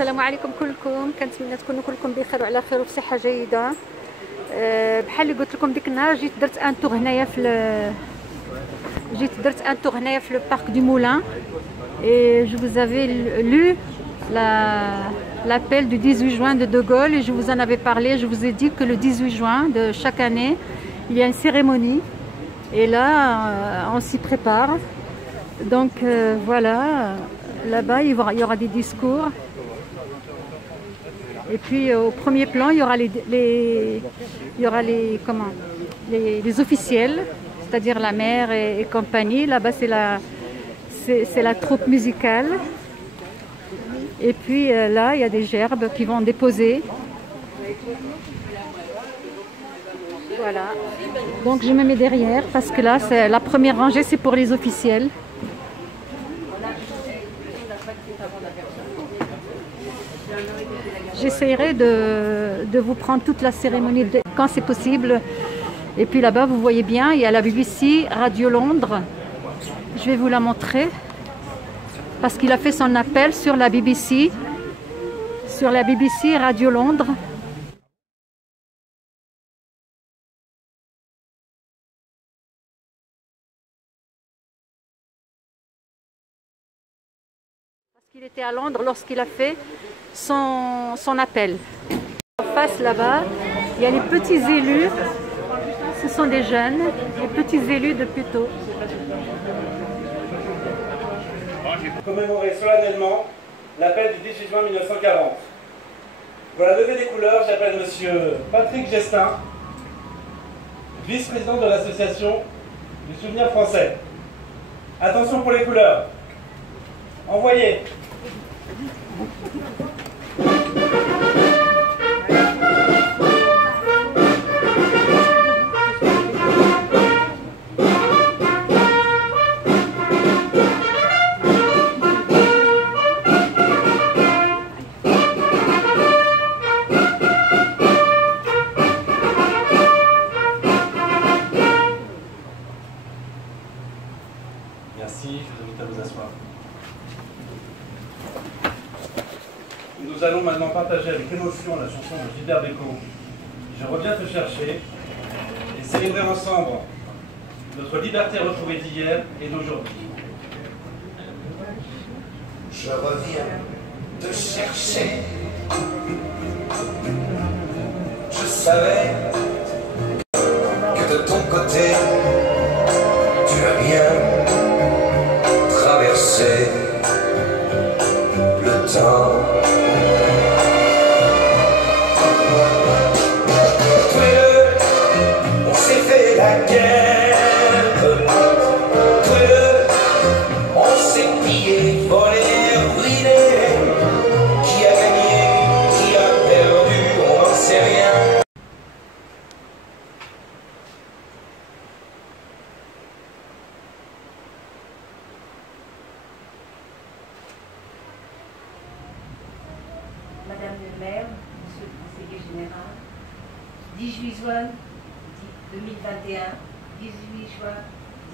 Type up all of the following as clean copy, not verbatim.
السلام عليكم كلكم. كنتمنى تكونوا كلكم بخير وعلى خير وفي صحه جيده. بحال اللي قلت لكم ديك النهار جيت درت ان تور هنايا في لو بارك دو مولان et je vous avais lu l'appel du 18 juin de De Gaulle et je vous en avais parlé. Je vous ai dit que le 18 juin de chaque année il y a une cérémonie et là on s'y prépare. Donc voilà, là-bas il y aura des discours. Et puis au premier plan, il y aura les officiels, c'est-à-dire la maire et compagnie. Là-bas, c'est la troupe musicale. Et puis là, il y a des gerbes qui vont déposer. Voilà. Donc je me mets derrière parce que là, la première rangée, c'est pour les officiels. J'essaierai de vous prendre toute la cérémonie quand c'est possible. Et puis là-bas, vous voyez bien, il y a la BBC, Radio Londres. Je vais vous la montrer. Parce qu'il a fait son appel sur la BBC. Sur la BBC, Radio Londres. Parce qu'il était à Londres lorsqu'il a fait son appel. En face là-bas, il y a les petits élus, ce sont des jeunes, les petits élus de Puteaux. Commémorer solennellement l'appel du 18 juin 1940. Pour la levée des couleurs, j'appelle M. Patrick Gestin, vice-président de l'association du souvenir français. Attention pour les couleurs. Envoyez. Merci, je vous invite à vous asseoir. Nous allons maintenant partager avec émotion la chanson de Gilbert Bécaud, Je reviens te chercher, et célébrer ensemble notre liberté retrouvée d'hier et d'aujourd'hui. Je reviens te chercher. Je savais que de ton côté, tu as bien traversé le temps. Tous les deux, on s'est fait la guerre. Tous les deux, on s'est pillé, volé, ruiné. Qui a gagné, qui a perdu, on n'en sait rien. Madame le maire, Monsieur le conseiller général, 18 juin 2021, 18 juin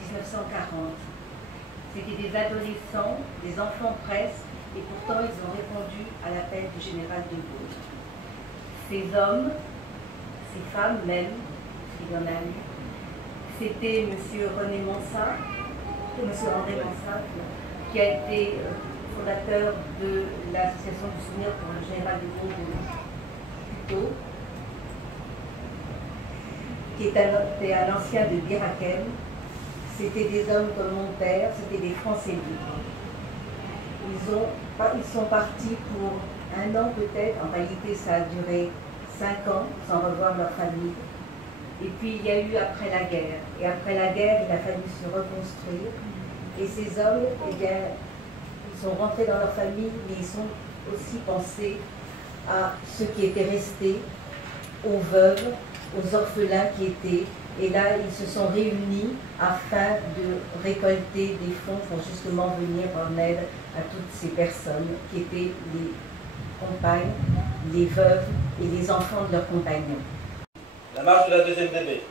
1940. C'était des adolescents, des enfants presque, et pourtant ils ont répondu à l'appel du général de Gaulle. Ces hommes, ces femmes même, il y en a eu, c'était Monsieur René Mansart, Monsieur André Mansart, qui a été fondateur de l'association du souvenir pour le général de Gaulle de Puteaux, qui était un ancien de Birakem. C'était des hommes comme mon père, c'était des Français libres. Ils sont partis pour un an peut-être, en réalité ça a duré 5 ans sans revoir leur famille. Et puis il y a eu après la guerre. Et après la guerre, il a fallu se reconstruire. Et ces hommes, eh bien, ils sont rentrés dans leur famille, mais ils ont aussi pensé à ceux qui étaient restés, aux veuves, aux orphelins qui étaient. Et là, ils se sont réunis afin de récolter des fonds pour justement venir en aide à toutes ces personnes qui étaient les compagnes, les veuves et les enfants de leurs compagnons. La marche de la deuxième DB.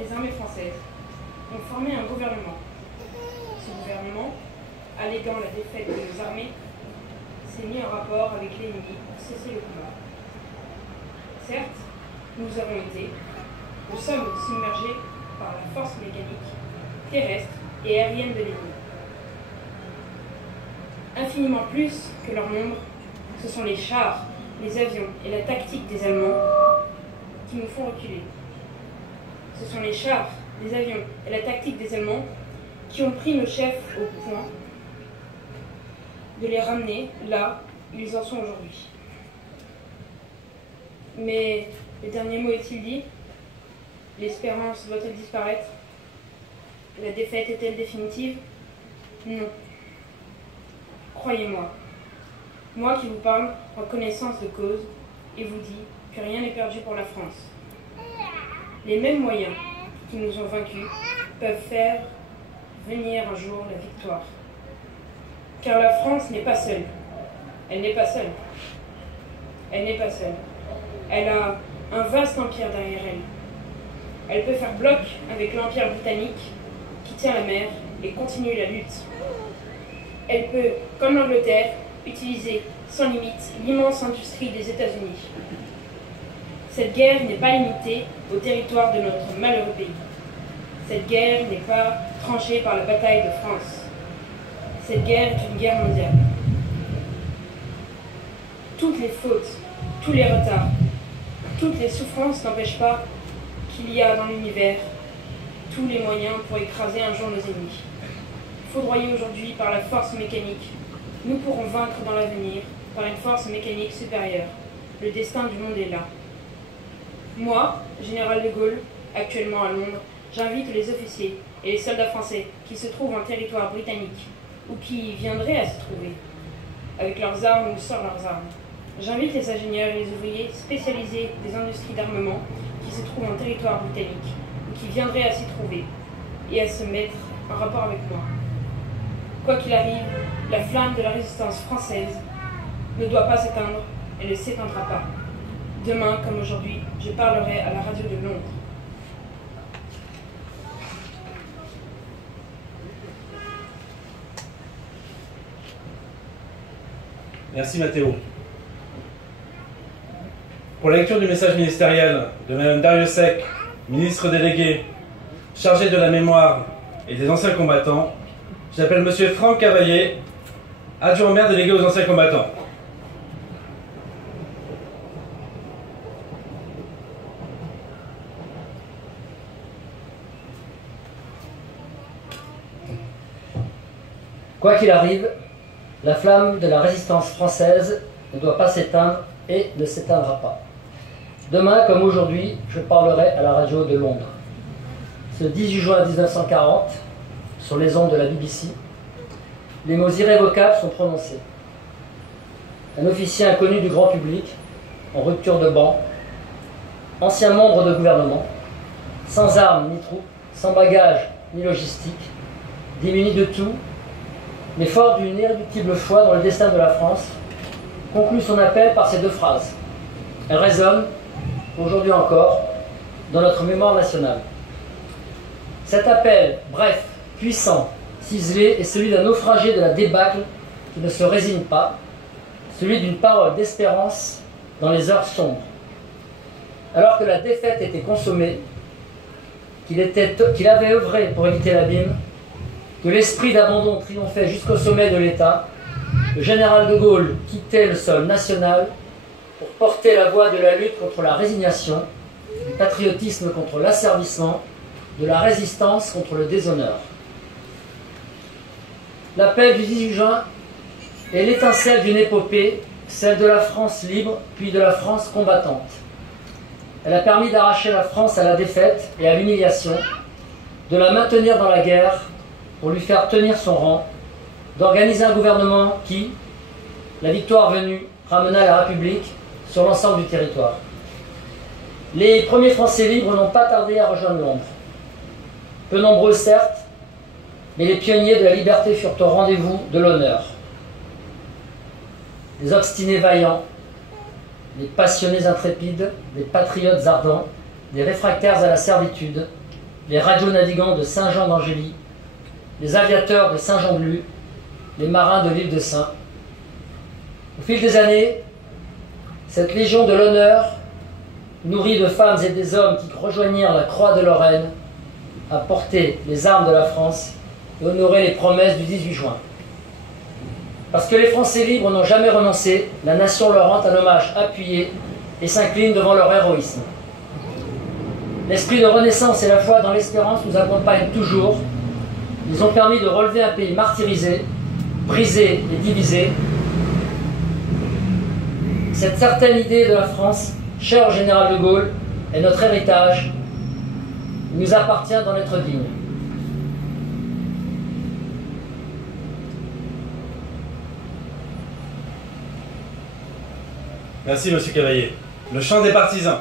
des armées françaises ont formé un gouvernement. Ce gouvernement, alléguant la défaite de nos armées, s'est mis en rapport avec l'ennemi pour cesser le combat. Certes, nous sommes submergés par la force mécanique, terrestre et aérienne de l'ennemi. Infiniment plus que leur nombre, ce sont les chars, les avions et la tactique des Allemands qui nous font reculer. Ce sont les chars, les avions et la tactique des Allemands qui ont pris nos chefs au point de les ramener là où ils en sont aujourd'hui. Mais le dernier mot est-il dit? L'espérance doit-elle disparaître? La défaite est-elle définitive? Non. Croyez-moi, moi qui vous parle en connaissance de cause et vous dis que rien n'est perdu pour la France. Les mêmes moyens qui nous ont vaincus peuvent faire venir un jour la victoire. Car la France n'est pas seule. Elle n'est pas seule. Elle n'est pas seule. Elle a un vaste empire derrière elle. Elle peut faire bloc avec l'empire britannique qui tient la mer et continue la lutte. Elle peut, comme l'Angleterre, utiliser sans limite l'immense industrie des États-Unis. Cette guerre n'est pas limitée au territoire de notre malheureux pays. Cette guerre n'est pas tranchée par la bataille de France. Cette guerre est une guerre mondiale. Toutes les fautes, tous les retards, toutes les souffrances n'empêchent pas qu'il y a dans l'univers tous les moyens pour écraser un jour nos ennemis. Foudroyés aujourd'hui par la force mécanique, nous pourrons vaincre dans l'avenir par une force mécanique supérieure. Le destin du monde est là. Moi, général de Gaulle, actuellement à Londres, j'invite les officiers et les soldats français qui se trouvent en territoire britannique ou qui viendraient à se trouver, avec leurs armes ou sans leurs armes. J'invite les ingénieurs et les ouvriers spécialisés des industries d'armement qui se trouvent en territoire britannique ou qui viendraient à s'y trouver et à se mettre en rapport avec moi. Quoi qu'il arrive, la flamme de la résistance française ne doit pas s'éteindre et ne s'éteindra pas. Demain, comme aujourd'hui, je parlerai à la radio de Londres. Merci Mathéo. Pour la lecture du message ministériel de Mme Dariussec, ministre déléguée, chargée de la mémoire et des anciens combattants, j'appelle M. Franck Cavaillé, adjoint maire délégué aux anciens combattants. Quoi qu'il arrive, la flamme de la résistance française ne doit pas s'éteindre et ne s'éteindra pas. Demain, comme aujourd'hui, je parlerai à la radio de Londres. Ce 18 juin 1940, sur les ondes de la BBC, les mots irrévocables sont prononcés. Un officier inconnu du grand public, en rupture de banc, ancien membre de gouvernement, sans armes ni troupes, sans bagages ni logistique, démuni de tout, mais fort d'une irréductible foi dans le destin de la France, conclut son appel par ces deux phrases. Elles résonnent, aujourd'hui encore, dans notre mémoire nationale. Cet appel, bref, puissant, ciselé, est celui d'un naufragé de la débâcle qui ne se résigne pas, celui d'une parole d'espérance dans les heures sombres. Alors que la défaite était consommée, qu'il avait œuvré pour éviter l'abîme, que l'esprit d'abandon triomphait jusqu'au sommet de l'État, le général de Gaulle quittait le sol national pour porter la voix de la lutte contre la résignation, du patriotisme contre l'asservissement, de la résistance contre le déshonneur. L'appel du 18 juin est l'étincelle d'une épopée, celle de la France libre, puis de la France combattante. Elle a permis d'arracher la France à la défaite et à l'humiliation, de la maintenir dans la guerre pour lui faire tenir son rang, d'organiser un gouvernement qui, la victoire venue, ramena la République sur l'ensemble du territoire. Les premiers Français libres n'ont pas tardé à rejoindre Londres. Peu nombreux certes, mais les pionniers de la liberté furent au rendez-vous de l'honneur. Des obstinés vaillants, des passionnés intrépides, des patriotes ardents, des réfractaires à la servitude, les radios-navigants de Saint-Jean d'Angély, les aviateurs de Saint-Jean-de-Luz, les marins de l'île de Saint. Au fil des années, cette Légion de l'honneur, nourrie de femmes et des hommes qui rejoignirent la Croix de Lorraine, a porté les armes de la France et honoré les promesses du 18 juin. Parce que les Français libres n'ont jamais renoncé, la nation leur rend un hommage appuyé et s'incline devant leur héroïsme. L'esprit de renaissance et la foi dans l'espérance nous accompagnent toujours. Ils ont permis de relever un pays martyrisé, brisé et divisé. Cette certaine idée de la France, chère au général de Gaulle, est notre héritage. Il nous appartient d'en être digne. Merci, monsieur Cavaillé. Le chant des partisans.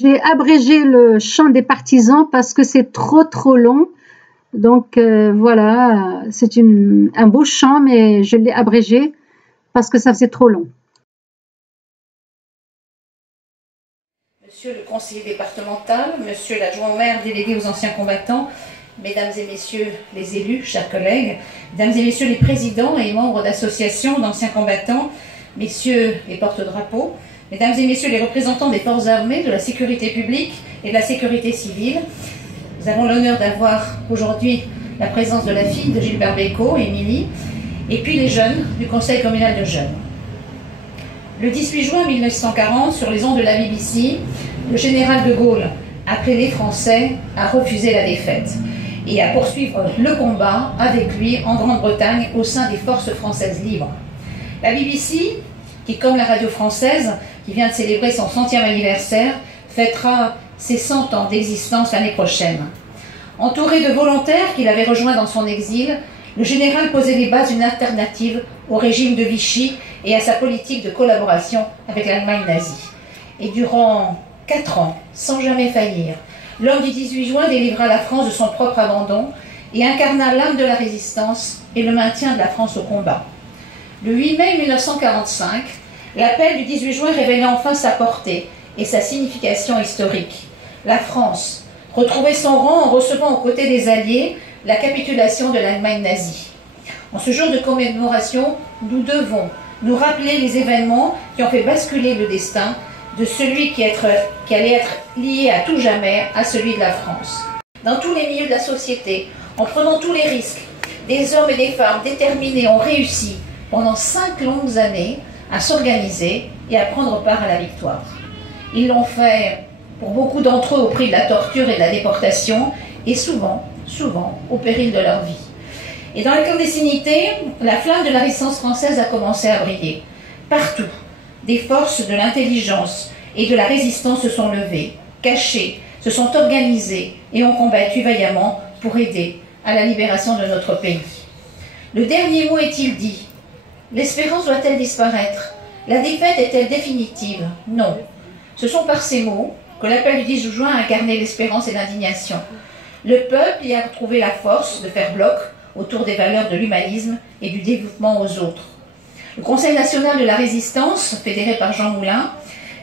J'ai abrégé le chant des partisans parce que c'est trop long. Donc voilà, c'est un beau chant, mais je l'ai abrégé parce que ça faisait trop long. Monsieur le conseiller départemental, monsieur l'adjoint au maire délégué aux anciens combattants, mesdames et messieurs les élus, chers collègues, mesdames et messieurs les présidents et membres d'associations d'anciens combattants, messieurs les porte-drapeaux, mesdames et messieurs les représentants des forces armées, de la sécurité publique et de la sécurité civile, nous avons l'honneur d'avoir aujourd'hui la présence de la fille de Gilbert Bécaud, Émilie, et puis les jeunes du Conseil communal de jeunes. Le 18 juin 1940, sur les ondes de la BBC, le général de Gaulle appelait les Français à refuser la défaite et à poursuivre le combat avec lui en Grande-Bretagne au sein des forces françaises libres. La BBC, qui comme la radio française, qui vient de célébrer son 100e anniversaire, fêtera ses 100 ans d'existence l'année prochaine. Entouré de volontaires qu'il avait rejoints dans son exil, le général posait les bases d'une alternative au régime de Vichy et à sa politique de collaboration avec l'Allemagne nazie. Et durant 4 ans, sans jamais faillir, l'homme du 18 juin délivra la France de son propre abandon et incarna l'âme de la résistance et le maintien de la France au combat. Le 8 mai 1945, l'appel du 18 juin révélait enfin sa portée et sa signification historique. La France retrouvait son rang en recevant aux côtés des Alliés la capitulation de l'Allemagne nazie. En ce jour de commémoration, nous devons nous rappeler les événements qui ont fait basculer le destin de celui qui allait être lié à tout jamais à celui de la France. Dans tous les milieux de la société, en prenant tous les risques, des hommes et des femmes déterminés ont réussi pendant 5 longues années à s'organiser et à prendre part à la victoire. Ils l'ont fait pour beaucoup d'entre eux au prix de la torture et de la déportation et souvent au péril de leur vie. Et dans la clandestinité, la flamme de la résistance française a commencé à briller. Partout, des forces de l'intelligence et de la résistance se sont levées, cachées, se sont organisées et ont combattu vaillamment pour aider à la libération de notre pays. Le dernier mot est-il dit? L'espérance doit-elle disparaître? La défaite est-elle définitive? Non. Ce sont par ces mots que l'appel du 10 juin a incarné l'espérance et l'indignation. Le peuple y a trouvé la force de faire bloc autour des valeurs de l'humanisme et du dévouement aux autres. Le Conseil national de la résistance, fédéré par Jean Moulin,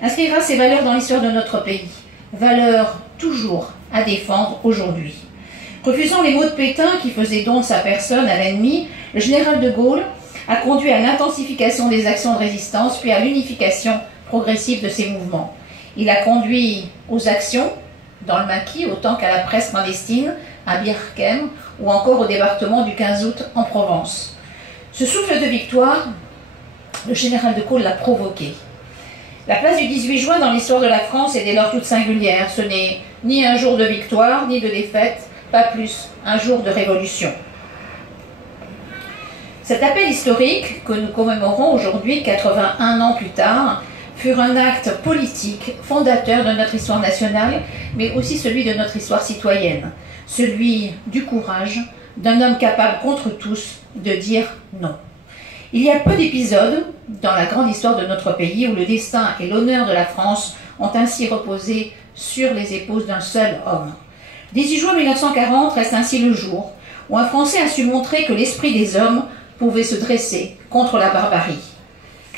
inscrira ces valeurs dans l'histoire de notre pays. Valeurs toujours à défendre aujourd'hui. Refusant les mots de Pétain qui faisaient don de sa personne à l'ennemi, le général de Gaulle a conduit à l'intensification des actions de résistance, puis à l'unification progressive de ces mouvements. Il a conduit aux actions dans le maquis, autant qu'à la presse clandestine, à Birkem, ou encore au débarquement du 15 août en Provence. Ce souffle de victoire, le général de Gaulle l'a provoqué. La place du 18 juin dans l'histoire de la France est dès lors toute singulière. Ce n'est ni un jour de victoire, ni de défaite, pas plus un jour de révolution. Cet appel historique, que nous commémorons aujourd'hui, 81 ans plus tard, fut un acte politique fondateur de notre histoire nationale, mais aussi celui de notre histoire citoyenne, celui du courage d'un homme capable contre tous de dire non. Il y a peu d'épisodes dans la grande histoire de notre pays où le destin et l'honneur de la France ont ainsi reposé sur les épaules d'un seul homme. 18 juin 1940 reste ainsi le jour où un Français a su montrer que l'esprit des hommes pouvait se dresser contre la barbarie.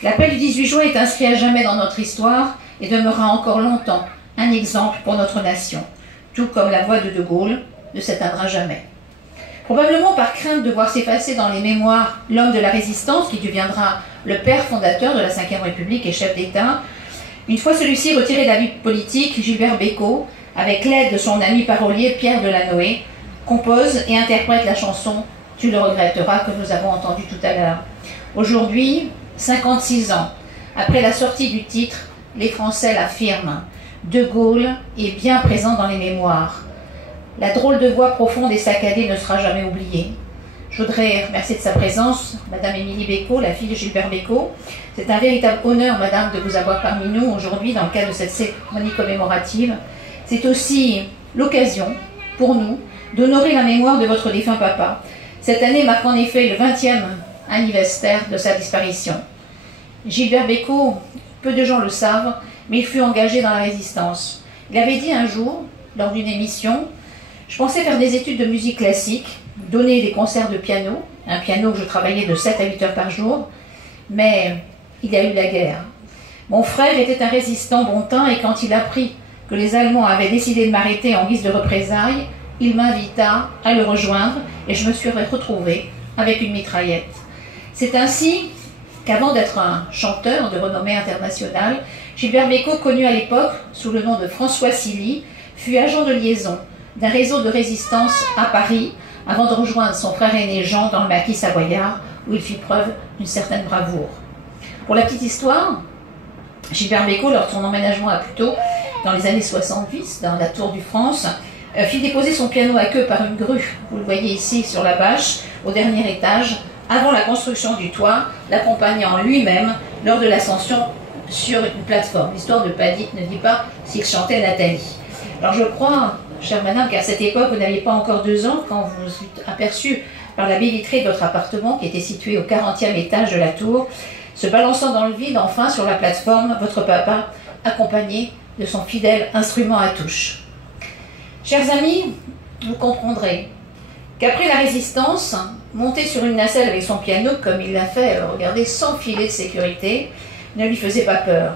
L'appel du 18 juin est inscrit à jamais dans notre histoire et demeurera encore longtemps un exemple pour notre nation, tout comme la voix de De Gaulle ne s'éteindra jamais. Probablement par crainte de voir s'effacer dans les mémoires l'homme de la résistance qui deviendra le père fondateur de la Ve République et chef d'État, une fois celui-ci retiré de la vie politique, Gilbert Bécaud, avec l'aide de son ami parolier Pierre Delanoë, compose et interprète la chanson « Tu le regretteras » que nous avons entendue tout à l'heure. Aujourd'hui, 56 ans, après la sortie du titre, les Français l'affirment. De Gaulle est bien présent dans les mémoires. La drôle de voix profonde et saccadée ne sera jamais oubliée. Je voudrais remercier de sa présence Madame Émilie Bécaud, la fille de Gilbert Bécaud. C'est un véritable honneur, Madame, de vous avoir parmi nous aujourd'hui dans le cadre de cette cérémonie commémorative. C'est aussi l'occasion pour nous d'honorer la mémoire de votre défunt papa. Cette année marque en effet le 20e anniversaire de sa disparition. Gilbert Bécaud, peu de gens le savent, mais il fut engagé dans la résistance. Il avait dit un jour, lors d'une émission, « Je pensais faire des études de musique classique, donner des concerts de piano, un piano que je travaillais de 7 à 8 heures par jour, mais il y a eu la guerre. Mon frère était un résistant bon teint et quand il apprit que les Allemands avaient décidé de m'arrêter en guise de représailles, il m'invita à le rejoindre et je me suis retrouvée avec une mitraillette. C'est ainsi qu'avant d'être un chanteur de renommée internationale, Gilbert Bécaud, connu à l'époque sous le nom de François Silly, fut agent de liaison d'un réseau de résistance à Paris avant de rejoindre son frère aîné Jean dans le maquis savoyard où il fit preuve d'une certaine bravoure. Pour la petite histoire, Gilbert Bécaud, lors de son emménagement à Puteaux, dans les années 70, dans la Tour du France, fit déposer son piano à queue par une grue, vous le voyez ici sur la bâche, au dernier étage, avant la construction du toit, l'accompagnant lui-même lors de l'ascension sur une plateforme. L'histoire ne dit pas s'il chantait Nathalie. Alors je crois, chère madame, qu'à cette époque, vous n'aviez pas encore 2 ans quand vous vous êtes aperçu par la baie vitrée de votre appartement qui était situé au 40e étage de la tour, se balançant dans le vide, enfin, sur la plateforme, votre papa, accompagné de son fidèle instrument à touche. Chers amis, vous comprendrez qu'après la résistance, monter sur une nacelle avec son piano, comme il l'a fait, regardez, sans filet de sécurité, ne lui faisait pas peur.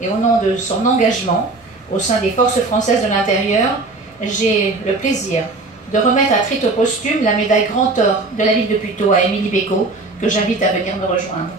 Et au nom de son engagement au sein des forces françaises de l'intérieur, j'ai le plaisir de remettre à titre posthume la médaille Grand Or de la ville de Puteaux à Émilie Bécaud, que j'invite à venir me rejoindre.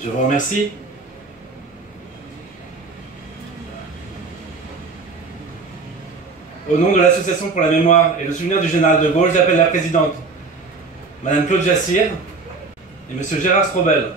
Je vous remercie. Au nom de l'Association pour la mémoire et le souvenir du général de Gaulle, j'appelle la présidente, Madame Claude Jassir et Monsieur Gérard Strobel.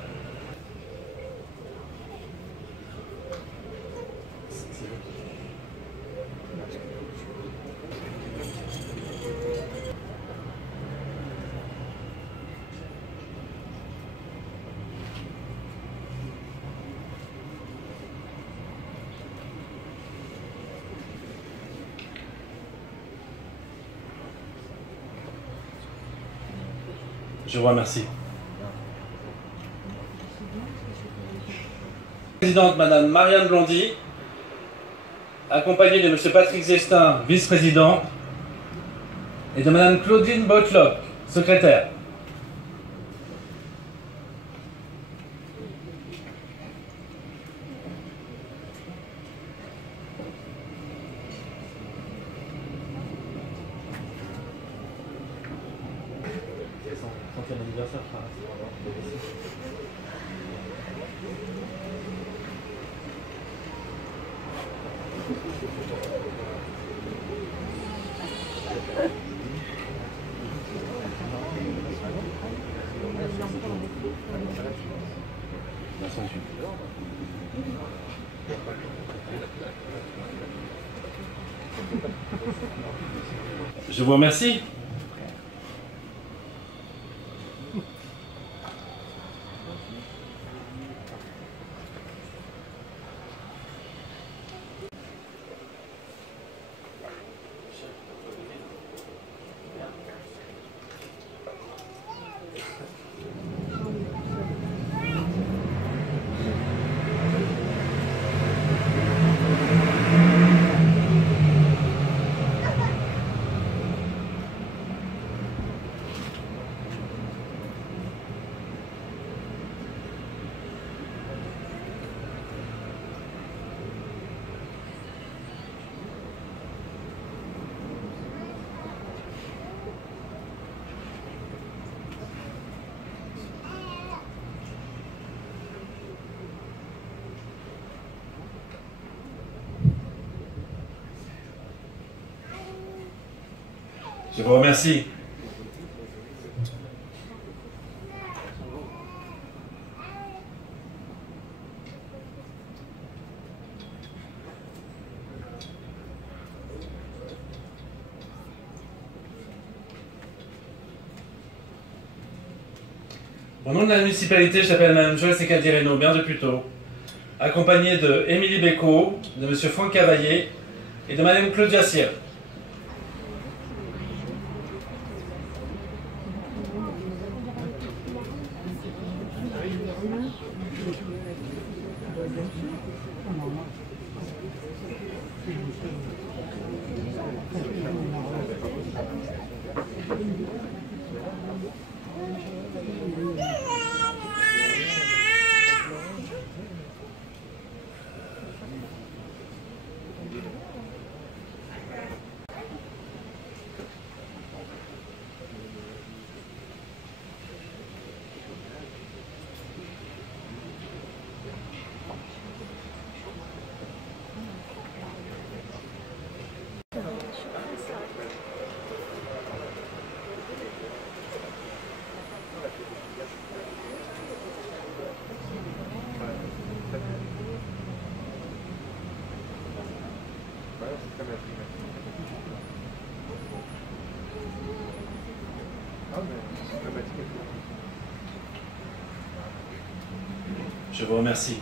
Je vous remercie. Présidente Madame Marianne Blondy, accompagnée de Monsieur Patrick Zestin, vice-président, et de Madame Claudine Botlock, secrétaire. Je vous remercie. Je vous remercie. Au nom de la municipalité, j'appelle Mme Joyce Caldireno, maire de Puteaux, accompagnée de Émilie Bécaud, de M. Franck Cavaillé et de Mme Claude Jassir. Je vous remercie.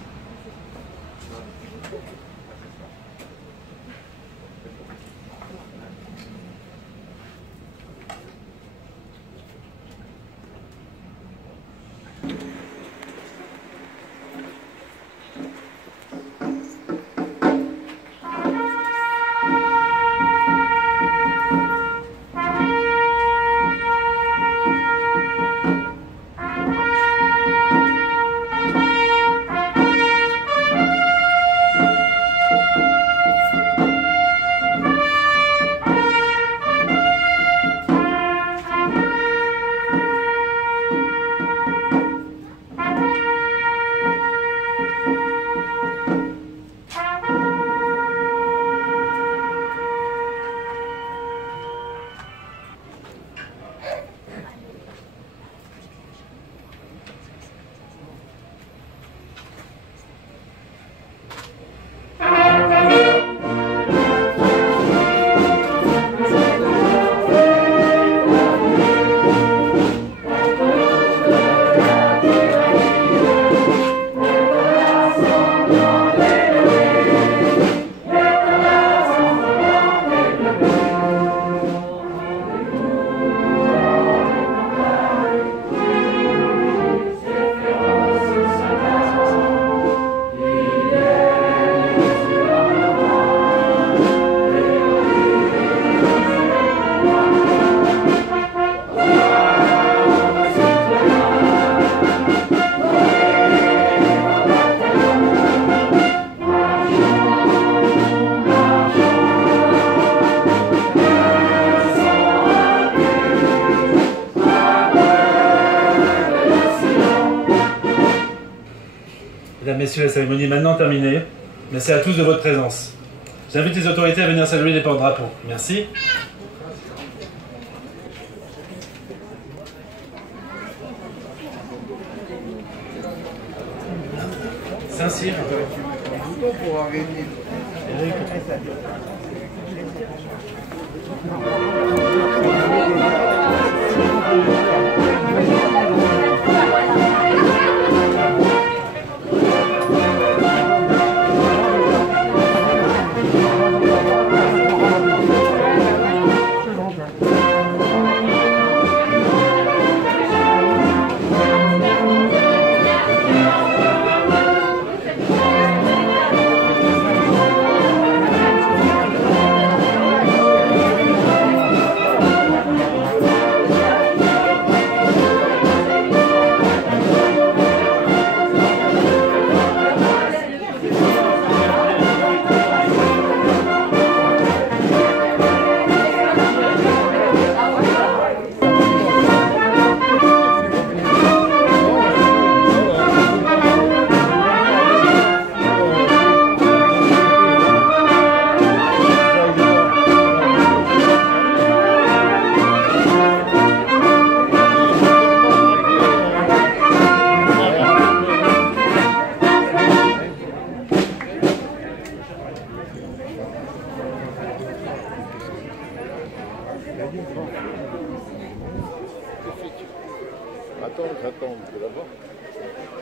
Mesdames, Messieurs, la cérémonie est maintenant terminée. Merci à tous de votre présence. J'invite les autorités à venir saluer les porte-drapeaux. Merci. Saint-Cyr. Attends, je vais là-bas.